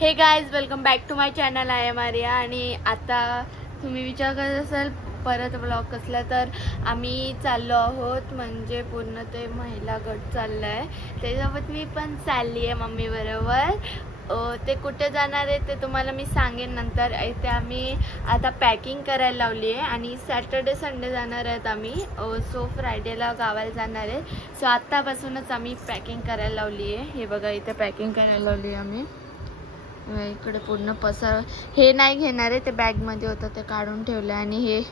हे guys welcome back to my channel. आहे Maria. आणि आता तुम्ही विचार करत असाल परत ब्लॉग कसला, तर आम्ही चाललो आहोत म्हणजे पूर्ण ते महिला गट चालला आहे, त्याच्यासोबत मी पण चालली आहे मम्मी बरोबर. ते कुठे जाणार आहे ते तुम्हाला मी सांगेन नंतर. इथे आम्ही आता पॅकिंग करायला लावली आहे आणि सॅटर्डे संडे जाणार आहेत आम्ही. सो फ्रायडेला गावाला जाणार आहे. सो आत्तापासूनच आम्ही पॅकिंग करायला लावली आहे. हे बघा इथे पॅकिंग करायला लावली आहे आम्ही. इकडे पूर्ण पसार. हे नाही घेणार आहे, ते बॅगमध्ये होतं ते काढून ठेवलं. आणि हे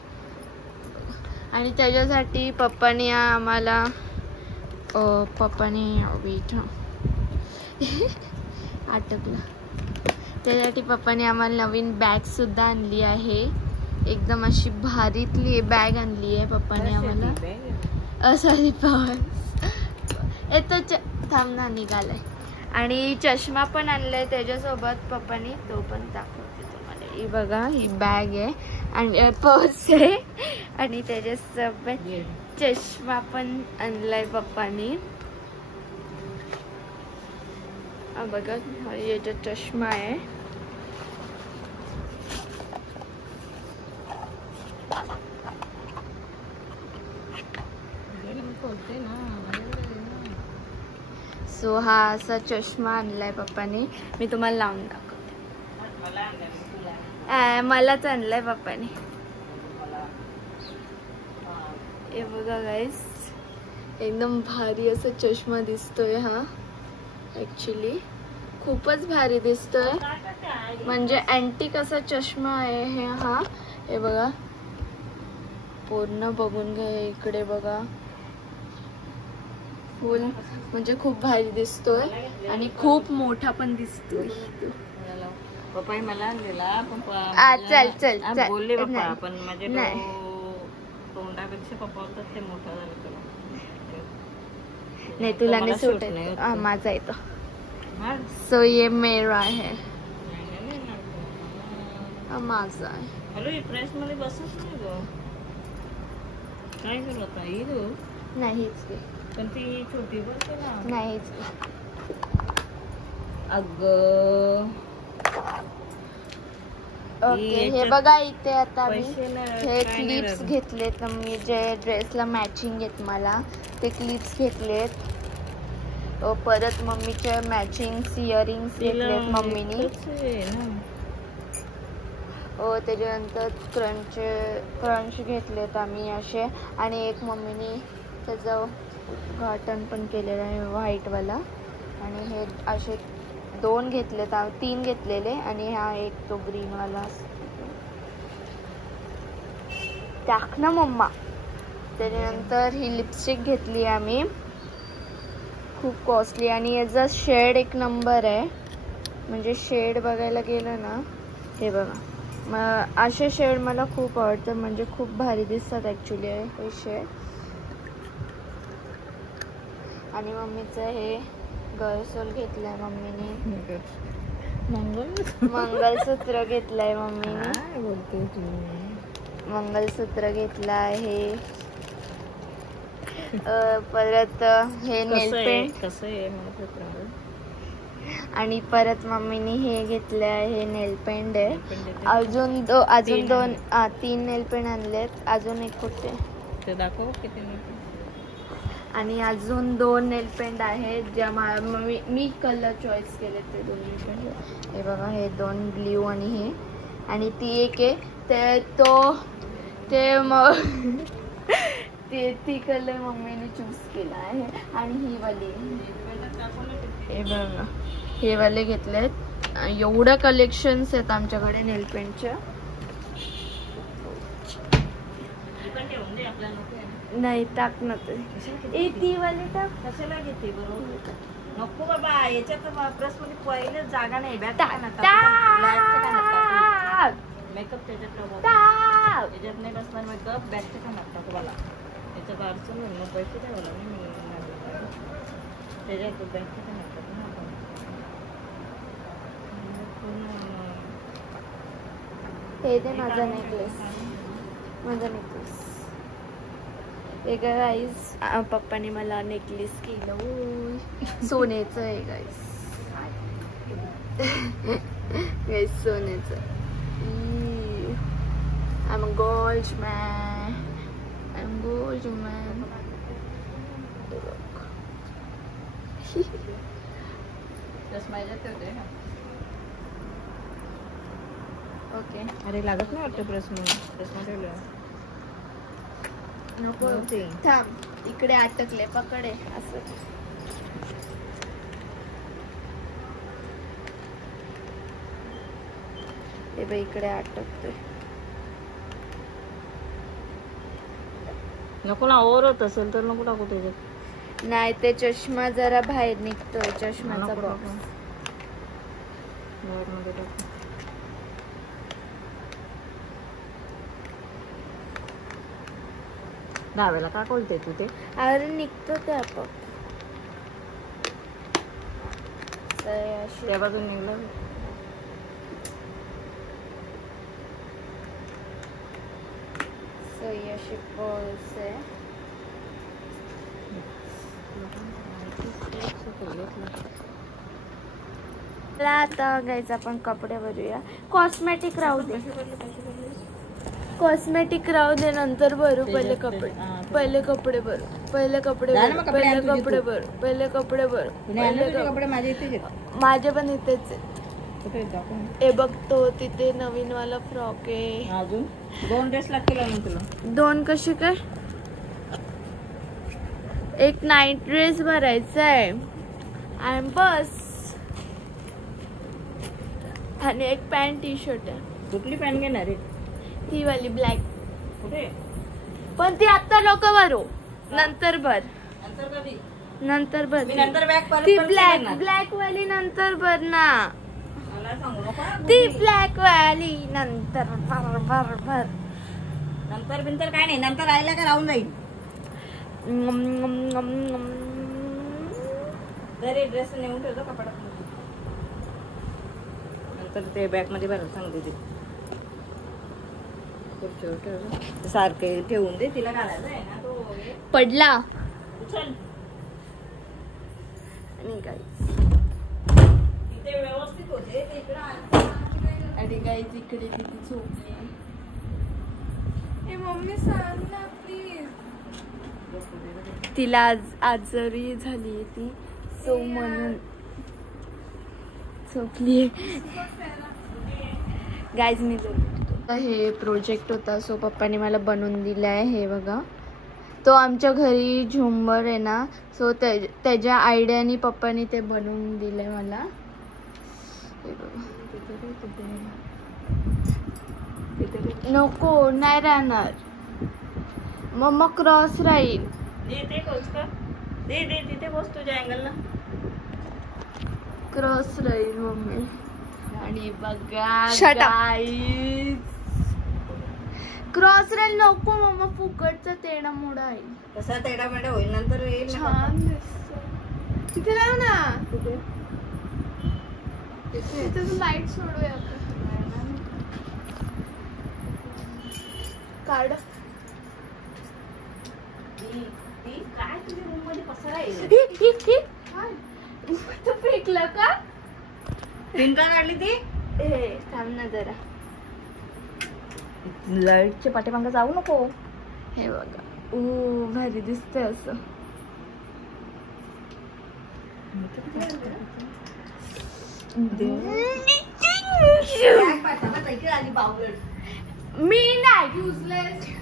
आणि त्याच्यासाठी पप्पाने आम्हाला अटकलं. त्यासाठी पप्पाने आम्हाला नवीन बॅग सुद्धा आणली आहे. एकदम अशी भारीतली बॅग आणली आहे पप्पाने आम्हाला. सॉरी येतो थांब ना, निघालाय. आणि चष्मा पण आणलाय त्याच्यासोबत पप्पानी, तो पण दाखवते तुम्हाला. ही बघा, ही बॅग आहे आणि पर्स आहे आणि त्याच्यासोबत चष्मा पण आणलाय पप्पानी. बघा याचा चष्मा आहे. सो हा असा चष्मा आणलाय पप्पाने. मी तुम्हाला लावून दाखवते. मलाच आणलाय पप्पाने. हे बघा गाईस, एकदम भारी असा चष्मा दिसतोय हा. ऍक्च्युली खूपच भारी दिसतोय, म्हणजे अँटिक असा चष्मा आहे हे. हा हे बघा, पूर्ण बघून घ्या. इकडे बघा, फुल म्हणजे खूप भारी दिसतोय आणि खूप मोठा पण दिसतोय. पप्पा मला आणलेला. चल चल चल बोलले पप्पा, पण माझ्या तोंडापेक्षा पप्पा होतात ते मोठा झालं. नाही तुला नाही सूट आहे, माझा येतो. सो ये मेरा है, माझा आहे. हॅलो, प्रेस मध्ये बसच नाही गो. काय करत आहे? नाहीच की, पण ती छोटी बोलते ना. नाहीच अगं. ओके, हे बघा इथे आता मी हे क्लिप्स घेतलेत. मी जे ड्रेसला मॅचिंग आहेत मला ते क्लिप्स घेतलेत. परत मम्मीचे मॅचिंग इयरिंग्स घेतलेत मम्मीनी. त्याच्यानंतर क्रंच घेतलेत आम्ही असे. आणि एक मम्मीने त्याचं उद्घाटन पण केलेलं आहे व्हाईटवाला. आणि हे असे 2 घेतलेत, 3 घेतलेले. आणि हा एक तो ग्रीनवाला टाक ना मम्मा. त्याच्यानंतर ही लिपस्टिक घेतली आम्ही, खूप कॉस्टली. आणि याचा शेड 1 नंबर आहे. म्हणजे शेड बघायला गेलं ना, हे बघा, असे शेड मला खूप आवडतात, म्हणजे खूप भारी दिसतात ॲक्च्युली हे शेड. आणि मम्मीचं हे गळसोल घेतलंय मम्मीने. मंगलसूत्र घेतलंय मम्मीने. मंगलसूत्र घेतलं आहे. परत हे नेल पेंट कसं आहे. आणि परत मम्मीने हे घेतलं आहे, हे नेल पेंट आहे. अजून 3 नेल पेंट आणलेत. अजून एक कुठे ते दाखव किती. आणि अजून 2 नेल पेंट आहेत ज्या मी कलर चॉईस केले ते 2 नेल पेंट. हे बघा, हे 2 ब्ल्यू आणि हे. आणि ती एक आहे ती कलर मम्मीने चूज केला आहे. आणि ही वाली, हे बघा, हे वाले घेतलेत. एवढं कलेक्शन्स आहेत आमच्याकडे नेल पेंटच्या. नाही टाक ना, ती वाली टाक. कशाला घेते बरोबर? नको बाबा, याच्यात प्रेस मध्ये पहिले जागा नाही. मेकअप त्याच्यात नाही बसणार. मेकअप बॅगच्या कानात टाकू मला. याच्यात अडचण होईल, मग पैसे ठेवला नाही. त्याच्यात बॅगच्या कानात टाकू ना आपण. हे दे माझा नेकलेस. हे गाईस, पप्पाने मला नेकलेस केलं. सोन्याचं आहे गाईस. गाईज सोन्याचं. I'm a gold man. I'm gold man. Okay. अरे लागत नाही वाटतं प्रेस ठेवलं नको थांब, इकडे अटकले पकडे असं. हे बाई इकडे अटकतोय. नको ना, ओव्हर होत असेल तर नको टाकू त्याच्यात. नाही, ते चष्मा जरा बाहेर निघतोय, चष्म्याचा नको बॉक्स. मध्ये टाकू. डाव्याला का खोलते तू ते? अरे निघतो ते आपोआप. त्या बाजून निघलं. सही अशी पर्स आहे. मला आता गायचं आपण कपडे भरूया. कॉस्मेटिक राहू दे, कॉस्मेटिक राहू दे, नंतर भरू. पहिले कपडे, पहिले कपडे भरू, पहिले कपडे भरू, पहिले कपडे भरू, पहिले कपडे भरू. कपडे माझे इथे माझे पण इथेच आहे. हे बघ तो तिथे नवीन वाला फ्रॉक आहे. अजून 2 ड्रेस लागतील ना तुला? 2 कसे काय? एक नाईट ड्रेस भरायचा आहे आणि बस. आणि एक पॅन्ट टी शर्ट आहे. कुठली पॅन्ट घेणार आहे? ती वाली ब्लॅक. कुठे? पण ती आता लोक भरू, नंतर भर, नंतर कधी? नंतर भर. नंतर बॅग परत ती परत ब्लॅक करणार. ब्लॅक वाली नंतर भर ना. मला सांगू नको. ती ब्लॅक वाली नंतर भर भर भर. नंतर बिंतर काय नाही, नंतर राहिला का राहून जाईल. तरी ड्रेस नेऊन ठेवतो कपड्यात. नंतर ते बॅग मध्ये भरायला सांगते ते. सारखे ठेवून दे, तिला घालायचं आहे ना. तो पडला. चल. आणि काय तिथे व्यवस्थित होते तिकडे. आणि काय इकडे किती झोपली. मम्मी सांग ना प्लीज. तिला आजारी झाली ती, सो म्हणून झोपली. गाईज मी हे प्रोजेक्ट होता, सो पप्पाने मला बनवून दिला आहे. हे बघा, तो आमच्या घरी झुंबर आहे ना, सो त्याच्या आयडियाने पप्पाने ते बनवून दिले मला. हे बघा. नको, नाही राहणार मम्मा, क्रॉस राहील. दे पोच का? दे तिथे पोच तुझ्या अँगलला. क्रॉस राहील मम्मी. आणि बघा गाईज, क्रॉस राहील. नको मम्मा, फुकटचा तेडा मोडा आहे. कसा तेडा मेडा होईल, नंतर येईल ना. छान दिसतो. तिथे राह ना. तिथे लाईट सोडूया आपण. काढ. काय तुझ्या रूम मध्ये पसारा आहे? फेकलं का? प्रिंटर काढली ती? हे थांब ना जरा. लाईटच्या पाठीमागे जाऊ नको. हे बघा, ओ भारी दिसतंय असं. मी नाही युजलेस.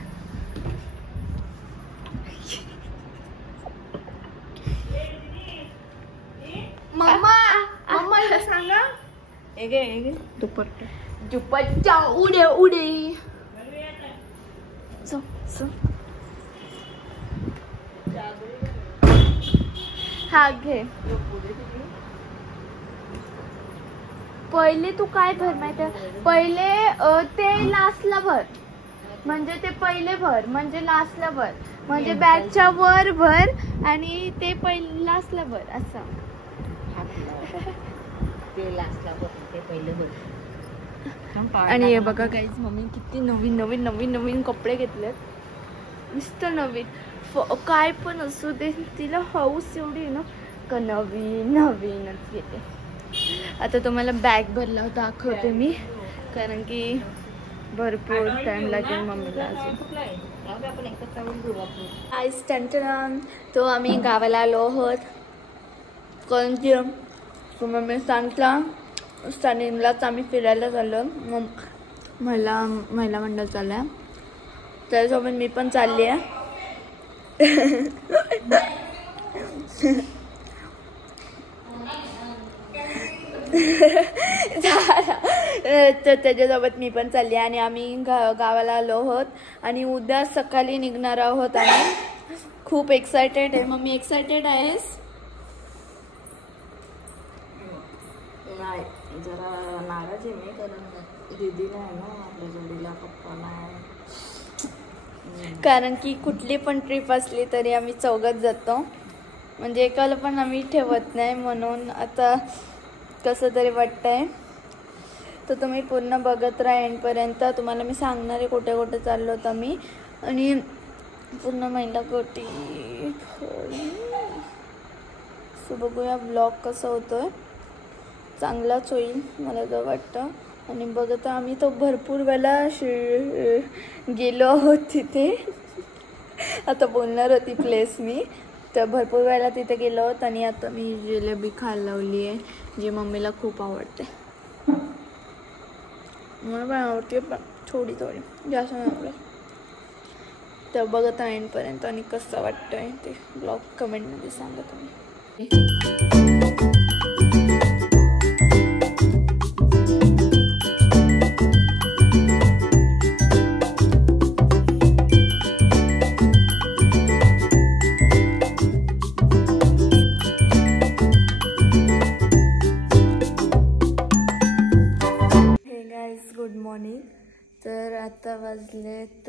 मम्मा, मम्मा सांगा. दुपट्टा उडे उडे. हा घे. पहिले तू काय भर माहिती, पहिले ते लास्टला भर. म्हणजे ते पहिले भर म्हणजे लास्टला भर. म्हणजे बॅगच्या वर भर आणि ते पहिले लास्टला भर असं. ते लास्टला ते पहिले भर. आणि हे बघा गाईज, मम्मी किती नवीन नवीन नवीन नवीन कपडे घेतलेत. नुसतं नवीन काय पण असू दे, तिला हौस एवढी ना का नवीन नवीनच घेते. आता तुम्हाला बॅग भरला दाखवते मी, कारण की भरपूर टाइम लागेल मम्मीला अजून. तो आम्ही गावाला आलो आहोत, कारण की मम्मी सांगता स्टार्टिंगलाच आम्ही फिरायला चाललो. मग महिला मंडळ चाललं आहे, त्याच्यासोबत मी पण चालली आहे. तर त्याच्यासोबत मी पण चालली आणि आम्ही गावाला आलो आहोत आणि उद्या सकाळी निघणार आहोत. आणि खूप एक्सायटेड आहे. मम्मी एक्सायटेड आहेस? नाही, जरा नाराज आहे मी, कारण दीदी नाही ना आपल्या जोडीला, पप्पा नाही. कारण की कुठली पण ट्रिप असली तरी आम्ही चौघात जातो, म्हणजे एकाला पण आम्ही ठेवत नाही, म्हणून आता कसं तरी वाटतंय. तर तुम्ही पूर्ण बघत राहा एंडपर्यंत. तुम्हाला मी सांगणार आहे कुठे कुठे चाललो होतो मी, आणि पूर्ण महिला गोटी. सो बघूया ब्लॉग कसा होतोय, चांगलाच होईल मला तर वाटतं. आणि बघत आम्ही तो भरपूर वेळा गेलो आहोत तिथे. आता बोलणार होती प्लेस मी, तर भरपूर वेळा तिथे गेलो आहोत. आणि आता मी जिलेबी खायला लावली आहे, जी मम्मीला खूप आवडते. मला पण आवडते, पण थोडी जास्त नाही आवडत. तर बघत आहे एंडपर्यंत, आणि कसं वाटतंय ते ब्लॉग कमेंटमध्ये सांगा तुम्ही. Good morning. तर आता वाजलेत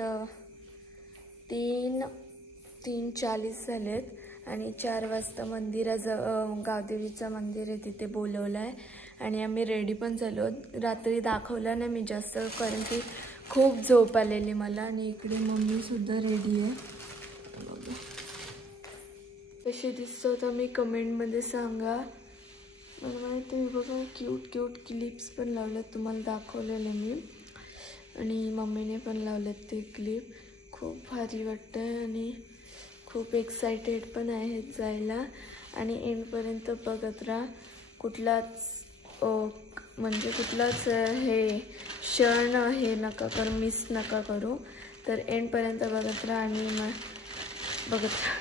3:40 झालेत, आणि 4 वाजता गावदेवीचं मंदिर आहे तिथे बोलवलं आहे. आणि आम्ही रेडी पण झालो. रात्री दाखवलं नाही मी जास्त, कारण की खूप झोप आलेली मला. आणि इकडे मम्मीसुद्धा रेडी आहे. कशी दिसतो तर मी कमेंटमध्ये सांगा. मला माहिती आहे, बघा क्यूट क्लिप्स पण लावल्यात, तुम्हाला दाखवलेले मी, आणि मम्मीने पण लावलेत ते क्लिप. खूप भारी वाटतं आहे आणि खूप एक्सायटेड पण आहेत जायला. आणि एंडपर्यंत बघत राहा. कुठलाच हे क्षण हे नका करू, मिस नका करू. तर एंडपर्यंत बघत राहा आणि बघत राहा.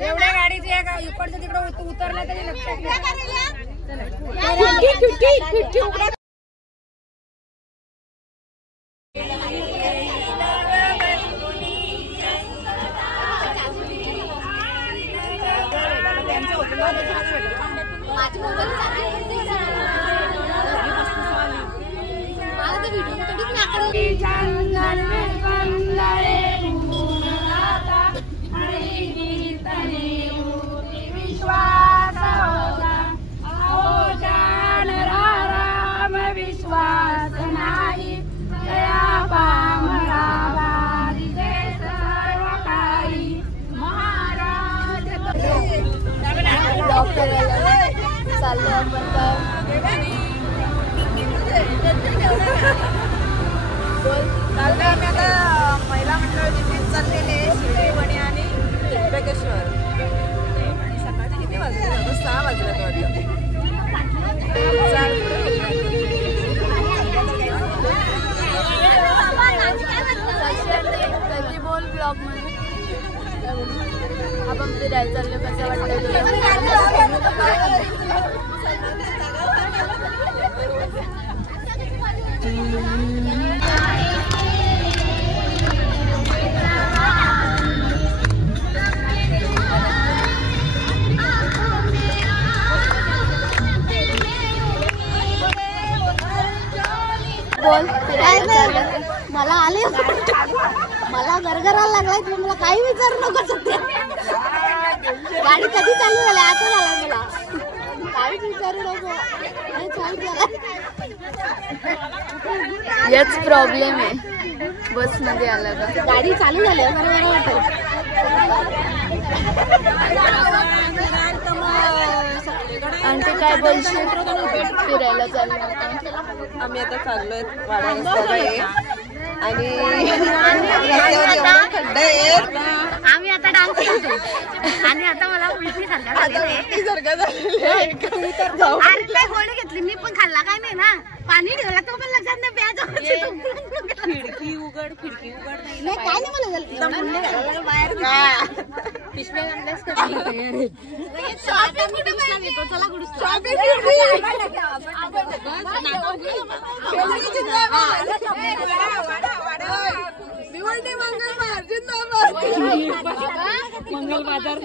एवढ्या गाडीची इकडचं तिकडं उतरला तरी लक्षात चाललो आपण आता महिला मंडळ विजिट चाललेले शिवणी आणि त्र्यंबकेश्वर. आणि सकाळचे किती वाजले? 6 वाजले वाटतं. बोल ब्लॉग मध्ये आपण फिरायला चाललो, कसं वाटतं? बोल मला आले, मला गरगरायला लागलाय. तुम्ही मला काही विचारू नको. सध्या गाडी कधी चालू झाली आता झाला मला. काहीच विचारू नको. याच प्रॉब्लेम आहे बस मध्ये आला का. गाडी चालू झाली बरोबर वाटेल. आणि ते काय बोलशील फिरायला चाललो आता. आम्ही आता चाललोय वाडा रस्त्याला आणि रस्त्यावर एवढे खड्डे आहेत. आम्ही आता डान्स करतो आणि आता मला उलटी सारखं गोळी घेतली मी पण खाल्ला काय नाही ना. पाणी ठेवला तो पण लक्षात नाही प्यायचं. खिडकी उघड नाही काय नाही मला बाहेर पिशव्या आणल्यास का चला मंगल बाजार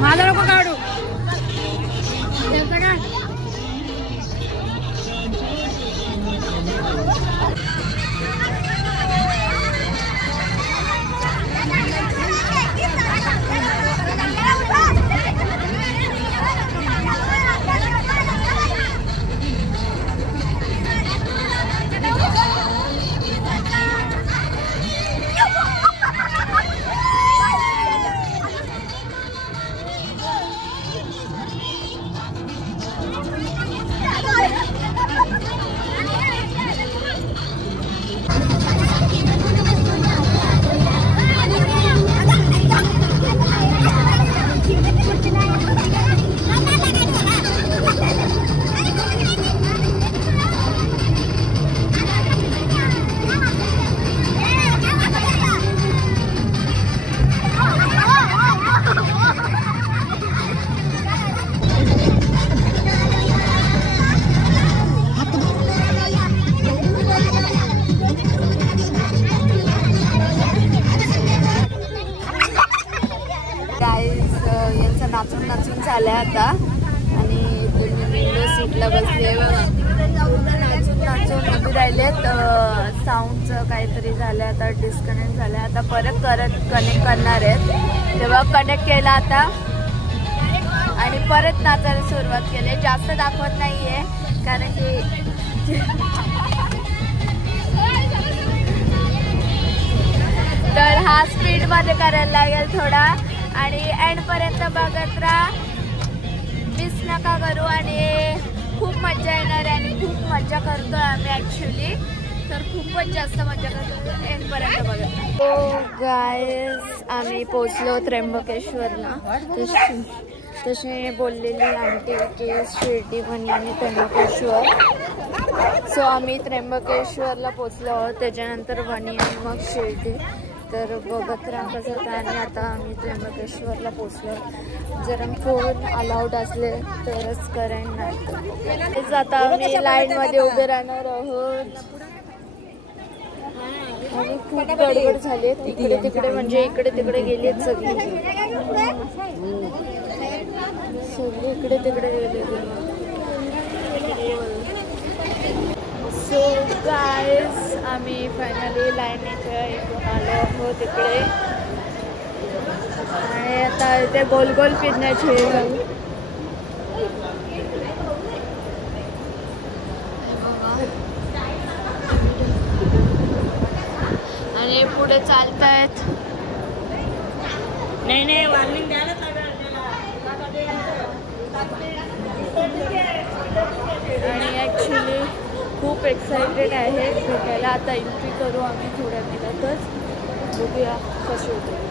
माझा नको काढू. यांचं नाचून नाचून झालंय आता आणि विंडो सीटला बसले नाचून नाचून उभी राहिलेत. साऊंडचं काहीतरी झालं आता डिस्कनेक्ट झालंय. आता परत कनेक्ट करणार आहेत तेव्हा कनेक्ट केला आता आणि परत नाचायला सुरुवात केली. जास्त दाखवत नाहीये कारण की तर हा स्पीड मध्ये करायला लागेल थोडा आणि एंड पर्यंत बघत राहा. मिस नका करू आणि खूप मजा येणार आहे आणि खूप मजा करतोय आम्ही ॲक्च्युली. तर खूपच जास्त मजा करतो. एंड पर्यंत बघत. हो गाईज आम्ही पोचलो त्र्यंबकेश्वरला. तसे बोललेली आंटी की शिर्डी वणी आणि त्र्यंबकेश्वर. सो आम्ही त्र्यंबकेश्वरला पोचलो आहोत त्याच्यानंतर वणी आणि मग शिर्डी. तर बघत राहा कसं होतं. आणि आता आम्ही त्र्यंबकेश्वरला पोचलो. जर फोन अलाउड असले तरच करेन नाही. तेच आता आम्ही लाईनमध्ये उभे राहणार आहोत आणि खूप गडबड झाली. इकडे तिकडे म्हणजे इकडे तिकडे गेली सगळी इकडे तिकडे गेले. सो गाईज आम्ही फायनली लाईन इथून आलो आहोत इकडे आणि आता इथे गोल गोल फिरण्याची पुढे चालतायत. नाही वॉर्निंग द्यायला आणि ॲक्च्युली खूप एक्सायटेड आहे भेटायला. आता एंट्री करू आम्ही थोड्या वेळातच. बघूया कशी होते.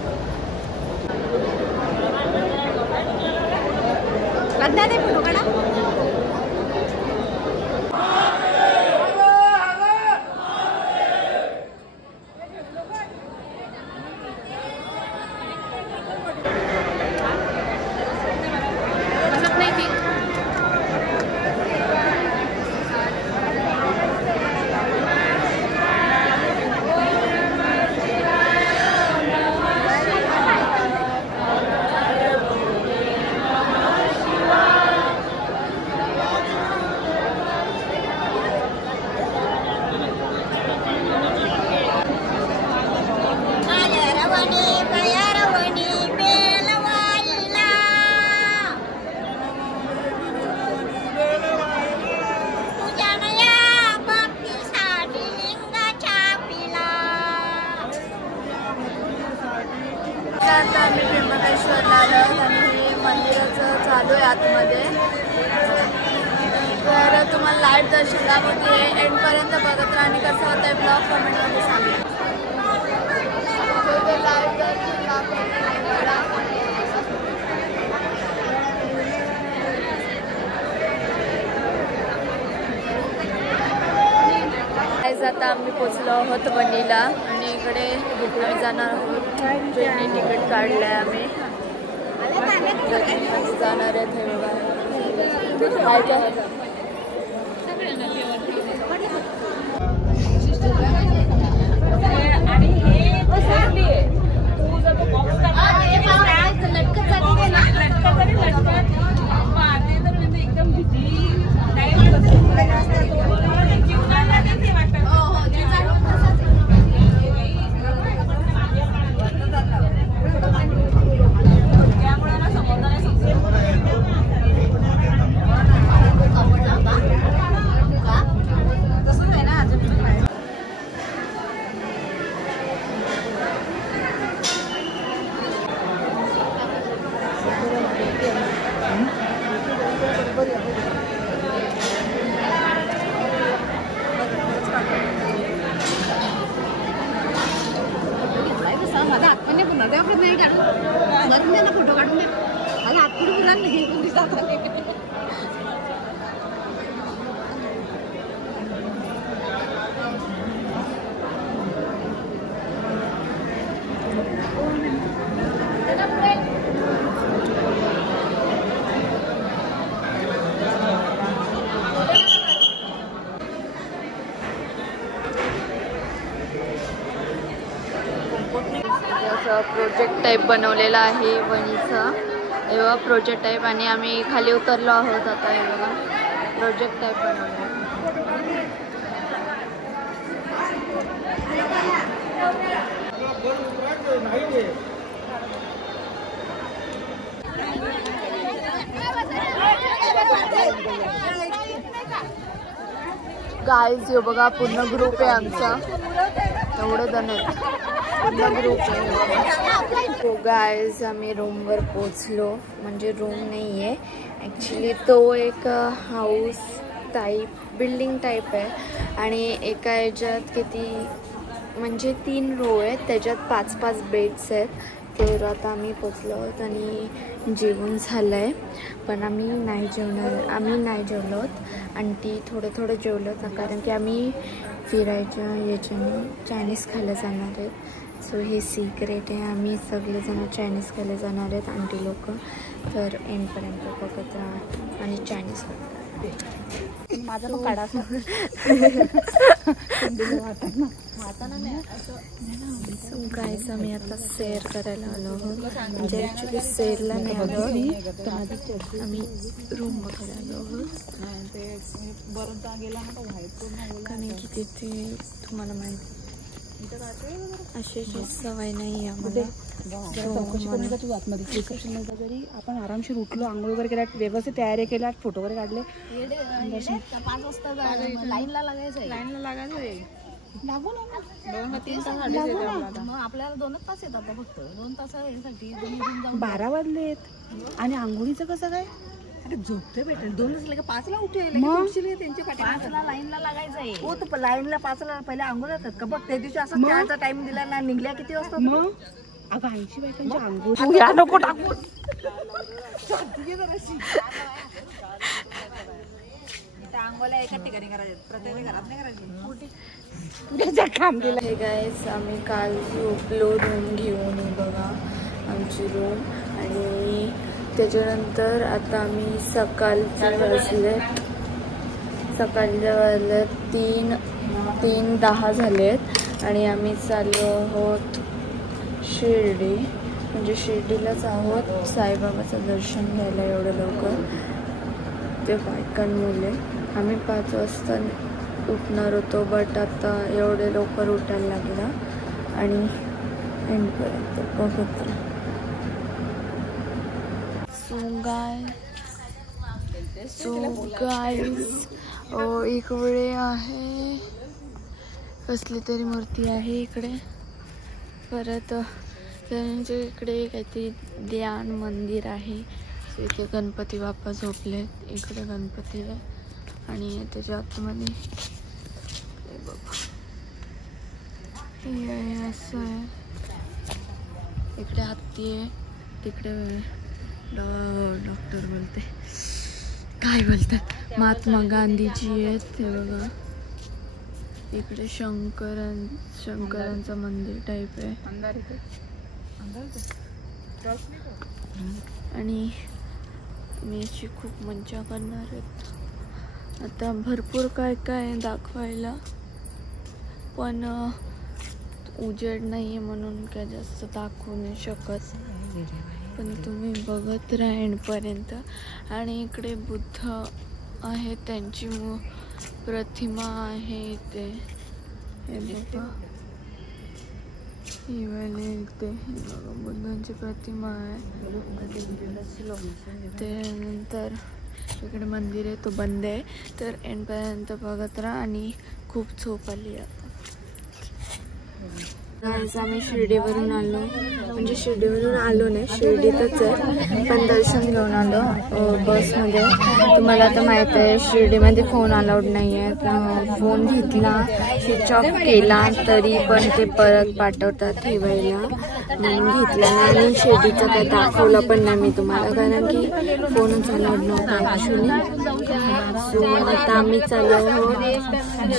आता आम्ही त्र्यंबकेश्वरला आलो आणि हे मंदिराचं चालू आहे आतमध्ये. तर तुम्हाला लाईव्ह दर्शन दाखवते. एंडपर्यंत बघत राहा आणि कसं होतं आहे ब्लॉग कमेंटमध्ये सांगा. लाईव्ह दर्शन दाखवते. आता आम्ही पोचलो आहोत वणीला आणि इकडे आम्ही जाणार आहोत. ट्रेनने तिकीट काढलं आहे आम्ही. जाणार आहेत हे बघा. काय माझा हात पण नाही पुन्हा ते आपण नाही काढून घरून द्या ना फोटो काढून द्या. माझा हात पुढे पुन्हा नाही. प्रोजेक्ट टाईप बनवलेला आहे वणीचा. हे बघा प्रोजेक्ट टाईप. आणि आम्ही खाली उतरलो आहोत आता. हे बघा प्रोजेक्ट टाईप बनवलं. गाईज हे बघा पूर्ण ग्रुप आहे आमचा. एवढे जण आहेत. पूर्ण ग्रुप आहे. हो गाईज आम्ही रूमवर पोचलो. म्हणजे रूम नाही आहे ॲक्च्युली. तो एक हाऊस टाईप बिल्डिंग टाईप आहे. आणि एका ह्याच्यात किती म्हणजे 3 रो आहेत. त्याच्यात 5-5 बेड्स आहेत. तर आता आम्ही पोचलो आहोत आणि जेवण झालं आहे. पण आम्ही नाही जेवलो आहोत. आंटी थोडं जेवलो होतं कारण की आम्ही फिरायच्या याच्याने चायनीज खायला जाणार आहेत. सो हे सिक्रेट आहे. आम्ही सगळेजण चायनीज खायला जाणार आहेत आंटी लोक. तर एंडपर्यंत बघत राहा आणि चायनीज माझा पण काढा गाईज आम्ही आता सेअर करायला आलो आहोत. म्हणजे ॲक्च्युली सेअरला नाही आलो आम्ही रूम बघायला आलो आहोत. कारण की तिथे तुम्हाला माहिती अशी सवय नाही आम्हाला. तू आतमध्ये रिसेप्शनला जरी आपण आरामशीर उठलो, आंघोळ वगैरे केला, व्यवस्थित तयारी केल्या, फोटो वगैरे काढले. 5 वाजता लाईनला लागायचं आहे. लागून आहे ना. 2 का 3 तास आधीच येते आपल्याला. मग आपल्याला 2च तास येतात फक्त. 2 तासासाठी 12 वाजलेत आणि आंघोळीचं कसं काय? अरे झोपते भेटेल. 2 वाजले का 5ला उठेल. मग? त्यांच्या 5ला लाईनला लागायचंय. हो तर लाईनला 5ला पहिले आंघोळ जातात का बघ. त्या दिवशी असं चहाचा टाइम दिला ना. निघल्या किती वाजता मग? अगं 80 बायकांची आंघोळ. तू या नको टाकू. आंघोळ्या एका ठिकाणी करायचे. प्रत्येक घरात नाही करायची. काम केलं. हे गाईस आम्ही काल झोपलो रूम घेऊन. बघा आमची रूम. आणि त्याच्यानंतर आता आम्ही सकाळचे वाजले 3:10 झालेत आणि आम्ही चाललो आहोत शिर्डी. म्हणजे शिर्डीलाच आहोत साईबाबाचं दर्शन घ्यायला एवढं लवकर. ते बायकांमुळे आम्ही 5 वाजता उठणार होतो बट आता एवढे लवकर उठायला लागला आणि एंडपर्यंत बघत राहा. सो गाईज इकडे आहे कसली तरी मूर्ती आहे इकडे. परत त्यांच्या इकडे काहीतरी ध्यान मंदिर आहे. इथे गणपती बाप्पा झोपलेत. इकडे गणपती आहे आणि त्याच्या आतमध्ये हे बघ हे आहे असं आहे. इकडे हत्ती आहे. तिकडे डॉक्टर बोलते काय बोलतात महात्मा गांधीजी आहेत ते बघा. इकडे शंकरांचं मंदिर टाईप आहे. आणि मी अशी खूप मज्जा करणार आहेत. आता भरपूर काय काय दाखवायला पण उजेड नाही आहे म्हणून काय जास्त दाखवू नाही शकत. पण तुम्ही बघत राहा एंडपर्यंत. आणि इकडे बुद्ध आहे त्यांची प्रतिमा आहे इथे. हे बघा ही वाले इथे बुद्धांची प्रतिमा आहे. त्यानंतर इकडे मंदिर आहे तो बंद आहे. तर एंडपर्यंत बघत राहा आणि खूप झोप आली आता. आम्ही शिर्डीवरून आलो. म्हणजे शिर्डीवरून आलो नाही शिर्डीतच आहे पण दर्शन घेऊन आलो बसमध्ये. तुम्हाला आता माहीत आहे शिर्डीमध्ये फोन अलाउड नाही आहे. फोन घेतला स्विच ऑफ केला तरी पण ते परत पाठवतात ठेवायला म्हणून घेतला नाही. आणि शिर्डीचं काय दाखवलं पण नाही मी तुम्हाला कारण की फोनच अलाउड नव्हता ॲक्च्युली. सो आता आम्ही चाललो आहोत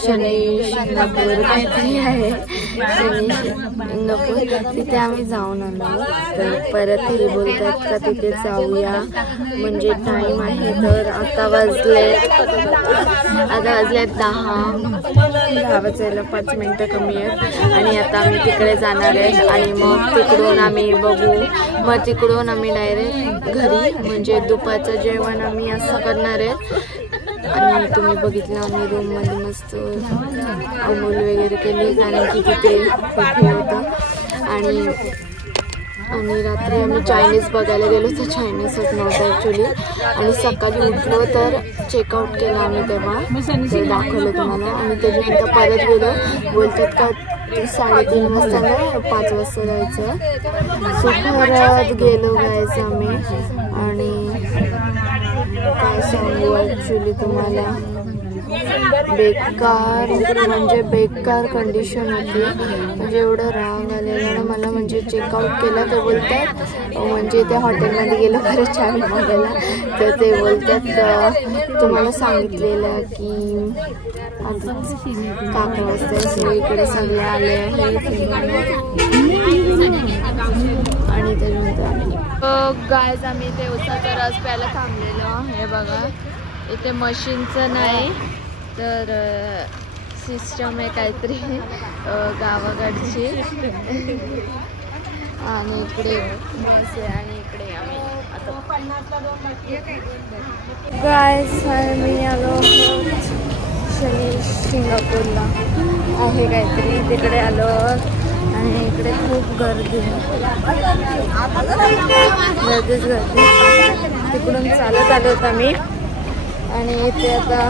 शनी शिंगणापूर काहीतरी आहे शनी शिंगणापूर तिथे आम्ही जाऊन आलो. तर परत हे बोलतात का तिथे जाऊया म्हणजे टाईम आहे. तर आता वाजले 10 वाजायला 5 मिनटं कमी आहेत. आणि आता आम्ही तिकडे जाणार आहेत आणि मग तिकडून आम्ही बघू. मग तिकडून आम्ही डायरेक्ट घरी म्हणजे दुपारचं जेवण आम्ही असं करणार आहे. आणि तुम्ही बघितलं आम्ही रूममध्ये मस्त आंघोळ वगैरे केली कारण की तिथे खूप हे होतं. आणि रात्री आम्ही चायनीज बघायला गेलो तर चायनीजच नव्हतं ॲक्च्युली. आणि सकाळी उठलो तर चेकआउट केलं आम्ही तेव्हा ते दाखवलं तुम्हाला. आणि त्याच्यानंतर परत गेलो बोलतात का 3:30 वाजता नाही 5 वाजता जायचं. सो परत गेलो गायचं आम्ही. आणि काय सांगू ॲक्च्युली तुम्हाला बेकार म्हणजे बेकार कंडिशन होती. म्हणजे एवढं राग आलेलं ना मला. म्हणजे चेकआउट केलं तर बोलतात म्हणजे ते हॉटेलमध्ये गेलो खरं चहा मागायला तर ते बोलतात तुम्हाला सांगितलेलं की आता 11 वाजता. सो इकडे सगळे आले आहेत आणि त्याच्यानंतर आम्ही गायज आम्ही ते उसाचा रस प्यायला थांबलेलो. हे बघा इथे मशीनचं नाही तर सिस्टम आहे काहीतरी गावाकडची. आणि इकडे बस आहे आणि इकडे आम्ही आता गायज आम्ही आलो शनी शिंगणापूरला आहे काहीतरी तिकडे आलो. आणि इकडे खूप गर्दी लगेच गर्दी. तिकडून चालत आलो होत आम्ही. आणि इथे आता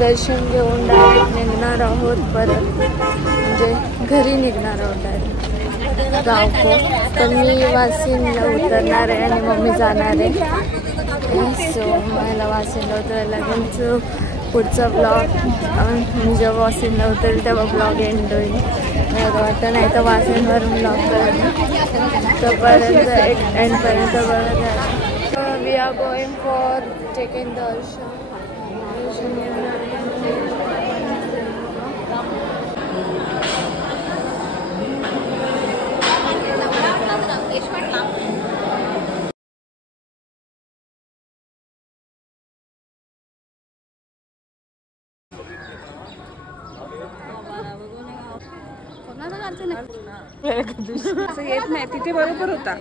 दर्शन घेऊन डायरेक्ट निघणार आहोत परत, म्हणजे घरी निघणार आहोत डायरेक्ट गावको. तर मी वाशिमला उतरणार आहे आणि मम्मी जाणार आहे. सो मला वाशिमला उतरायला लागेल. पुढचा ब्लॉग मी जेव्हा वाशिमला उतरेल तेव्हा ब्लॉग एंड होईल. मला वाटतं नाही तर वाशिमवरून ब्लॉग करेल. तोपर्यंत एंडपर्यंत बघा. We are going for taking darshan. असं येत नाही, तिथे बरोबर होता.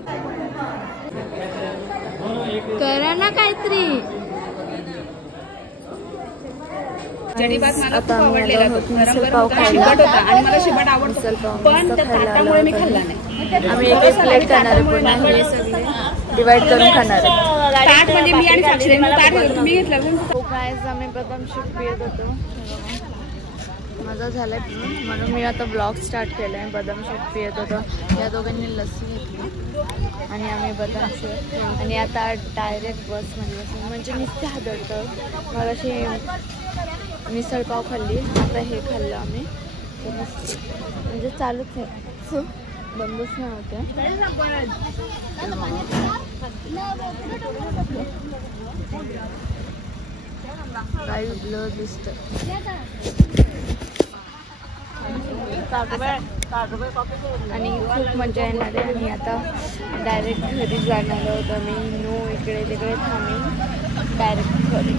करा ना काहीतरी. आता आम्ही आलो आहोत मिसळ पाव खायला. आणि मला शिबट आवडतो, मिसळ पाव पण त्या ताटामुळे मी खाल्ला नाही. आम्ही एक एक प्लेट खाणार आहे. पुन्हा हे सगळे डिवाइड करून खाणार आहे. ताट म्हणजे मी आणि साक्षी ताट तुम्ही घेतलं. गाईज आम्ही बदाम शेक पित होतो. माझा झालाय म्हणून मी आता ब्लॉग स्टार्ट केलाय. बदाम शेक पित होतो. या दोघांनी लस्सी घेतली आणि आम्ही बदाम शेक. आणि आता डायरेक्ट बसमध्ये बसून म्हणजे नुसते हादरतं. मग अशी मिसळ पाव खाल्ली, आता हे खाल्लं आम्ही. म्हणजे चालूच आहे, बंदच नाही होते. काही ब्लर दिसतं. आणि खूप मजा येणार आहे. आणि आता डायरेक्ट घरी जाणार आहोत आम्ही. नो इकडे तिकडे थांबी डायरेक्ट घरी.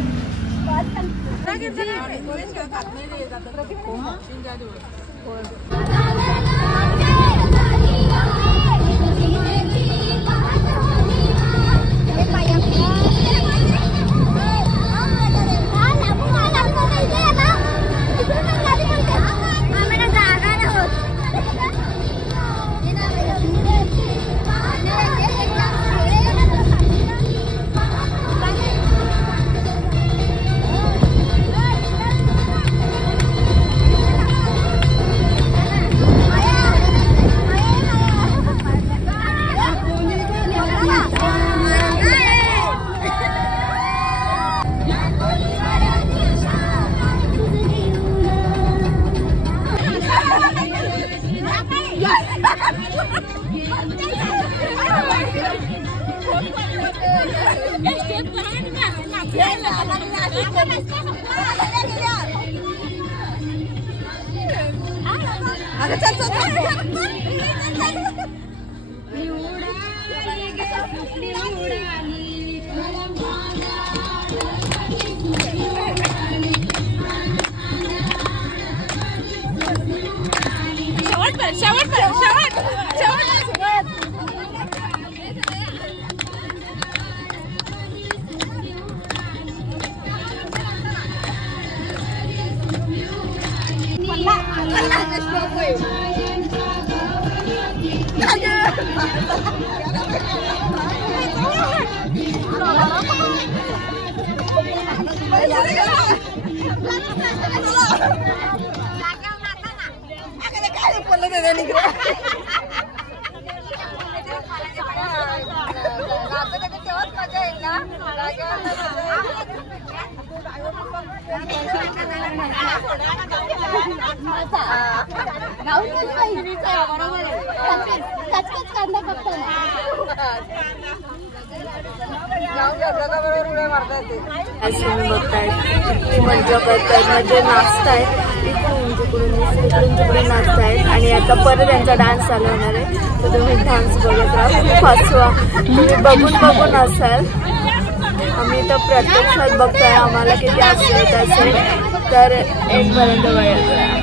मजा करतात, म्हणजे नाचतायत इकडून तिकडून नाचतायत. आणि आता परत त्यांचा डान्स चालू होणार आहे, तर तुम्ही डान्स बघत राहा. खूप हसवा, तुम्ही बघून असाल. आम्ही तर प्रत्यक्षात बघतोय, आम्हाला किती असेल असेल तर एकपर्यंत बघायचं.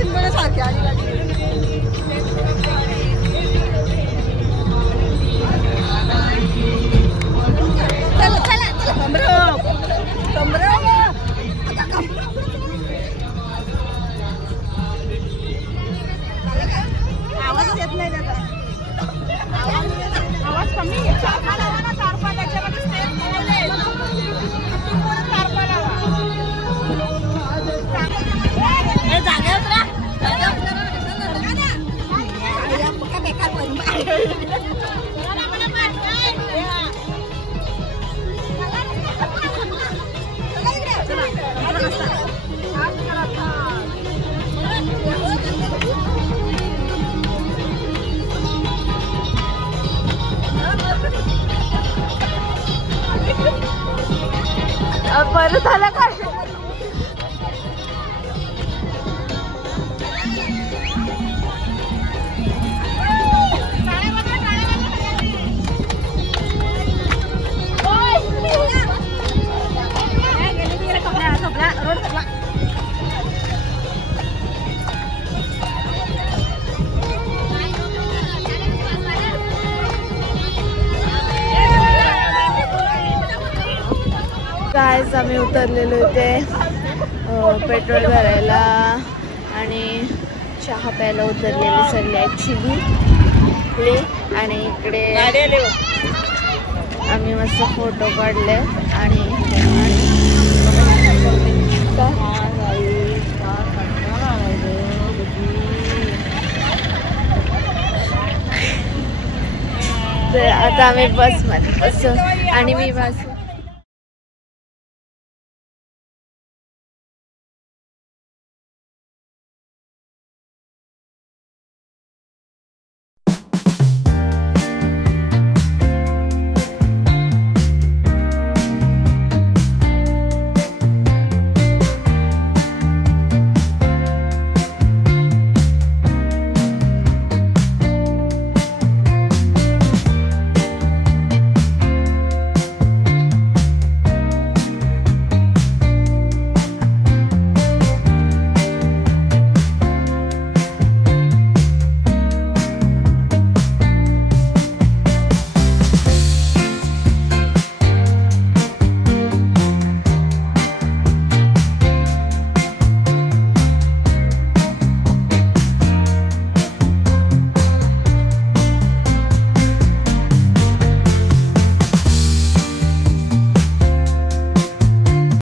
सिंबल सारखी आली गाडी आवाज येत नाही त्याचा आवाज कमी परत आला का गाइस आम्ही उतरलेलो इथे पेट्रोल भरायला आणि चहा प्यायला उतरलेली सगळी ॲक्च्युली आणि इकडे आम्ही मस्त फोटो काढले आणि तर आता आम्ही बसमध्ये बसतो आणि मी बस